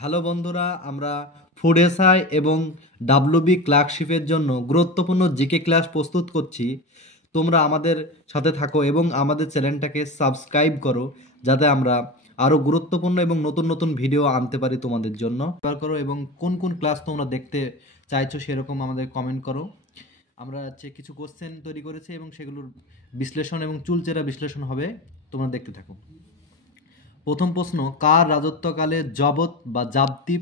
Hello বন্ধুরা, আমরা food SI এবং ডাব্লিউবি ক্লার্কশিপের জন্য গুরুত্বপূর্ণ জিকে ক্লাস প্রস্তুত করছি। তোমরা আমাদের সাথে থাকো এবং আমাদের চ্যানেলটাকে সাবস্ক্রাইব করো, যাতে আমরা আরও গুরুত্বপূর্ণ এবং নতুন নতুন ভিডিও আনতে পারি তোমাদের জন্য। করো এবং কোন কোন ক্লাস তোমরা দেখতে চাইছো সেরকম আমাদের কমেন্ট করো। আমরা কিছু কোশ্চেন তৈরি করেছি এবং সেগুলোর বিশ্লেষণ এবং চুলচেরা বিশ্লেষণ হবে, তোমরা দেখতে থাকো। প্রথম প্রশ্ন, কার রাজত্বকালে জবত বা জাবতি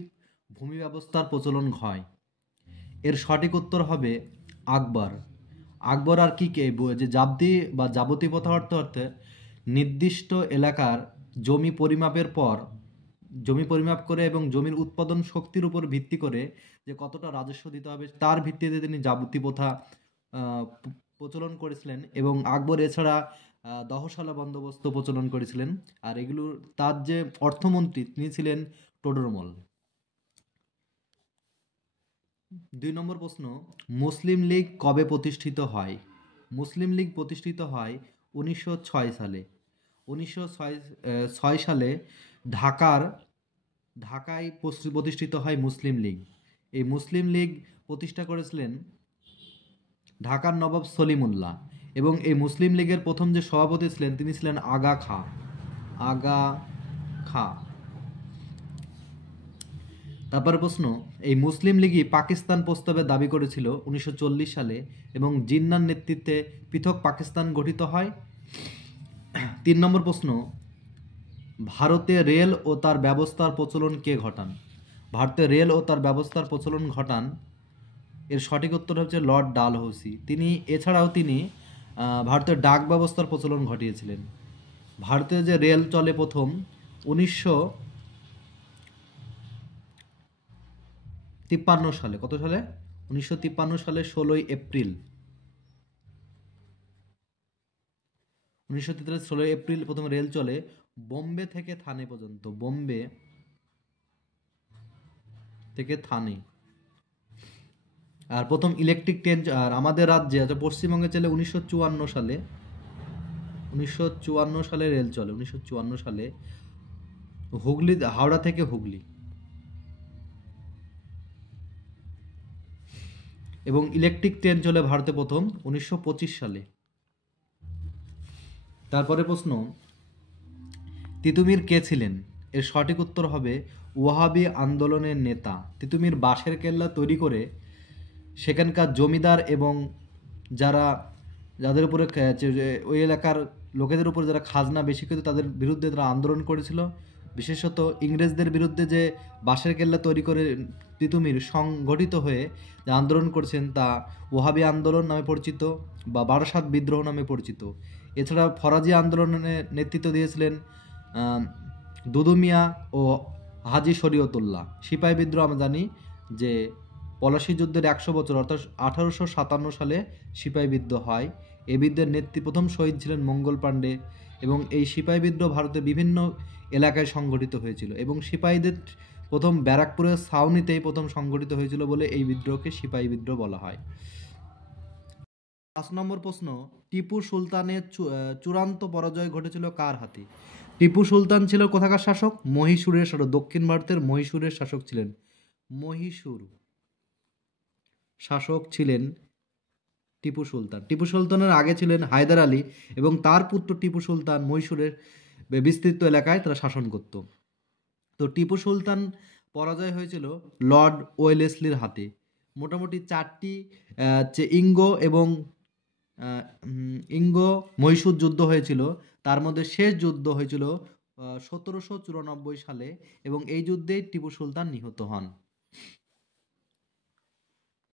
ভূমি ব্যবস্থার প্রচলন হয়? এর সঠিক উত্তর হবে আকবর। আকবর আর কি যে জাবতি বা যাবতীয় প্রথা অর্থে নির্দিষ্ট এলাকার জমি পরিমাপের পর জমি পরিমাপ করে এবং জমির উৎপাদন শক্তির উপর ভিত্তি করে যে কতটা রাজস্ব দিতে হবে তার ভিত্তিতে তিনি যাবতীয় প্রথা প্রচলন করেছিলেন। এবং আকবর এছাড়া দহশালা বন্দোবস্ত প্রচলন করেছিলেন। আর এগুলোর তার যে অর্থমন্ত্রী তিনি ছিলেন টোডরমল। 2 নম্বর প্রশ্ন, মুসলিম লীগ কবে প্রতিষ্ঠিত হয়? মুসলিম লীগ প্রতিষ্ঠিত হয় 1906 সালে। 1906 সালে ঢাকায় প্রতিষ্ঠিত হয় মুসলিম লীগ। এই মুসলিম লীগ প্রতিষ্ঠা করেছিলেন ঢাকার নবাব সলিমুল্লাহ। এবং এই মুসলিম লীগের প্রথম যে সভাপতি ছিলেন তিনি ছিলেন আগা খা। তারপরে প্রশ্ন, এই মুসলিম লীগই পাকিস্তান প্রস্তাবের দাবি করেছিল 1940 সালে এবং জিন্নার নেতৃত্বে পৃথক পাকিস্তান গঠিত হয়। 3 নম্বর প্রশ্ন, ভারতে রেল ও তার ব্যবস্থার প্রচলন কে ঘটান? ভারতে রেল ও তার ব্যবস্থার প্রচলন ঘটান, এর সঠিক উত্তর হচ্ছে লর্ড ডালহৌসি। এছাড়াও তিনি ভারতের ডাক ব্যবস্থার প্রচলন ঘটিয়েছিলেন। ভারতে যে রেল চলে প্রথম 1953 সালে। কত সালে? 1953 সালে 16 এপ্রিল। 16 এপ্রিল প্রথম রেল চলে বোম্বে থেকে থানে পর্যন্ত। বোম্বে থেকে থানে। আর প্রথম ইলেকট্রিক ট্রেন আর আমাদের রাজ্যে পশ্চিমবঙ্গে চলে 1954 সালে। 1954 সালে রেল চলে। 1954 সালে হাওড়া থেকে হুগলি। এবং ইলেকট্রিক ট্রেন চলে ভারতে প্রথম 1925 সালে। তারপরে প্রশ্ন, তিতুমির কে ছিলেন? এর সঠিক উত্তর হবে ওয়াহাবি আন্দোলনের নেতা। তিতুমির বাঁশের কেল্লা তৈরি করে সেখানকার জমিদার এবং যাদের উপরে ওই এলাকার লোকেদের উপর যারা খাজনা বেশি পেত তাদের বিরুদ্ধে তারা আন্দোলন করেছিল। বিশেষত ইংরেজদের বিরুদ্ধে যে বাঁশের কেল্লা তৈরি করে তিতুমির সংগঠিত হয়ে যে আন্দোলন করেছেন তা ওয়াহাবি আন্দোলন নামে পরিচিত বা বারাসাত বিদ্রোহ নামে পরিচিত। এছাড়া ফরাজি আন্দোলনে নেতৃত্ব দিয়েছিলেন দুদু মিয়া ও হাজি শরীয়তুল্লাহ। সিপাহী বিদ্রোহ আমরা জানি যে পলাশী যুদ্ধের 100 বছর অর্থাৎ 1857 সালে সিপাহী বিদ্রোহ হয়। এই বিদ্রোহের প্রথম শহীদ ছিলেন মঙ্গল পাণ্ডে। এবং এই সিপাহী বিদ্রোহ ভারতের বিভিন্ন এলাকায় সংগঠিত হয়েছিল এবং সিপাহীদের প্রথম ব্যারাকপুরের ছাউনিতেই প্রথম সংগঠিত হয়েছিল বলে এই বিদ্রোহকে সিপাহী বিদ্রোহ বলা হয়। 5 নম্বর প্রশ্ন, টিপু সুলতানের চূড়ান্ত পরাজয় ঘটেছিল কার হাতে? টিপু সুলতান ছিল কোথাকার শাসক? মহীশূরের শাসক। দক্ষিণ ভারতের মহীশূরের শাসক ছিলেন। মহীশূর শাসক ছিলেন টিপু সুলতান। টিপু সুলতানের আগে ছিলেন হায়দার আলী এবং তার পুত্র টিপু সুলতান মহীশূরের বিস্তৃত এলাকায় তারা শাসন করত। তো টিপু সুলতান পরাজয় হয়েছিল লর্ড ওয়েলেসলির হাতে। মোটামুটি 4টি ইঙ্গো মহীশূর যুদ্ধ হয়েছিল। তার মধ্যে শেষ যুদ্ধ হয়েছিল 1794 সালে এবং এই যুদ্ধেই টিপু সুলতান নিহত হন।